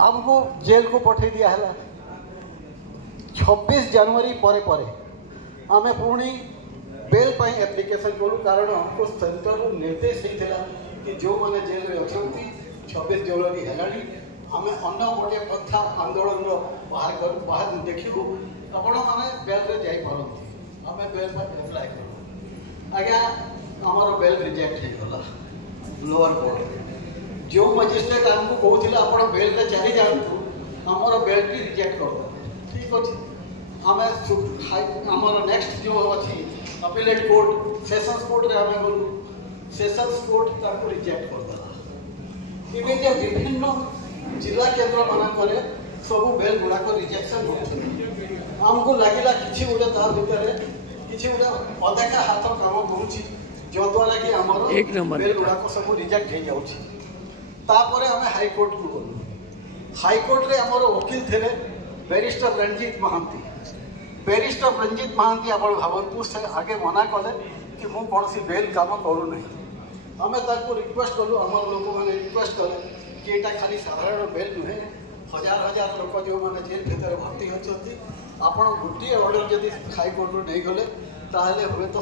आमको जेल को पठे दिया है 26 जनवरी परे परे आमे पुणी बेल पर एप्लिकेशन करूँ कारण हमको सेंटर निर्देश होता कि जो मैंने जेल में अच्छा 26 जनवरी है आम अन्न गोटे प्रथा आंदोलन बाहर करूँ बाहर देखू आपण मैंने बेल रे जापारती आम बेल पर एप्लाय करूँ आज्ञा आमर बेल रिजेक्ट होगा लोअर कोर्ट जो मजिस्ट्रेट आमको कहते आप बेल रे चली जातु आमर बेल भी रिजेक्ट कर ठीक अच्छे आम आमर नेक्स्ट जो अच्छी अपीलेट कोर्ट सेशंस कोर्ट रे आम गलु सेशंस कोर्ट ताको रिजेक्ट करदेला इमिडिया विभिन्न जिला केन्द्र मानक सब बेल गुड़ाक रिजेक्शन हो आमको लगिला कि गोटे तार भितर कि गोटे अदेखा हाथ काम करुँच जद्वारा कि आमर बेल गुड़ाक सब रिजेक्ट हो जापर आम हाईकोर्ट को गलु हाईकोर्ट रे आमर वकील थे बैरिस्टर रंजीत महांती बैरिस्टर रंजीत महांती आप भावतु से आगे मना कले कि मुझे कौन बेल कम करूना आम रिक्वेस्ट कलु आम लोक मैंने रिक्वेस्ट कले कि यहाँ खाली साधारण बेल नुहे हजार हजार लोक जो मैंने जेल भीतर भर्ती होती आप गोटे ऑर्डर जब हाईकोर्ट नहीं गले ताहले हुए तो